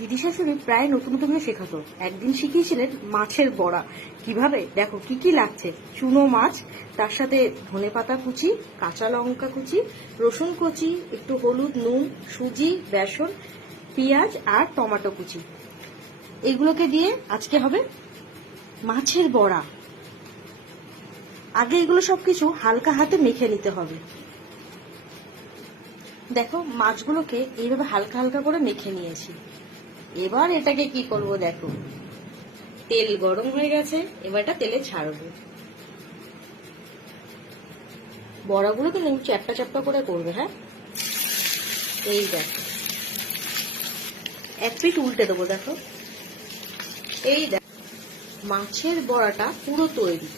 দিদি শাশুড়ি প্রায় নতুন নতুন শেখাতো। একদিন শিখিয়েছিলেন মাছের বড়া। কীভাবে? দেখো, কি কি লাগছে? চুনো মাছ, তার সাথে ধনে পাতা কুচি, কাঁচা লঙ্কা কুচি, রসুন কুচি, একটু হলুদ, নুন, সুজি, বেসন, পেঁয়াজ আর টমেটো কুচি। এগুলোকে দিয়ে আজকে হবে মাছের বড়া। আগে এগুলো সবকিছু হালকা হাতে মেখে নিতে হবে। দেখো, মাছগুলোকে এইভাবে হালকা হালকা করে মেখে নিয়েছি। এবার এটাকে কি করব দেখো? তেল গরম হয়ে গেছে, এবার এটা তেলে ছাড়বো। বড়াগুলো কিন্তু চ্যাপটা চ্যাপটা করে করবে হ্যাঁ? এই দেখো। এক পিঠ উল্টে দেবো, দেখো। এই দেখো, মাছের বড়াটা পুরো তৈরি।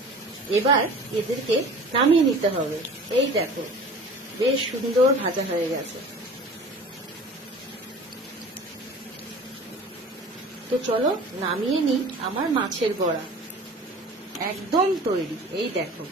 এবার এদেরকে নামিয়ে নিতে হবে। এই দেখো, বেশ সুন্দর ভাজা হয়ে গেছে। তো চলো নামিয়ে নি আমার মাছের বড়া। একদম তৈরি, এই দেখো।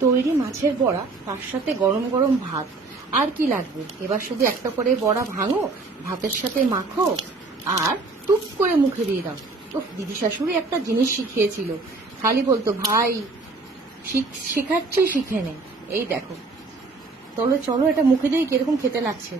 তৈরি মাছের বড়া, তার সাথে গরম গরম ভাত। আর কি লাগবে? এবার শুধু একটা করে বড়া ভাঙো, ভাতের সাথে মাখো, আর টুক করে মুখে দিয়ে দাও। তো দিদি শাশুড়ি একটা জিনিস শিখিয়েছিল। খালি বলতো, ভাই, শিখ- শেখাচ্ছি, শিখে নে। এই দেখো। তাহলে চলো এটা মুখে দিয়ে কীরকম খেতে লাগছে।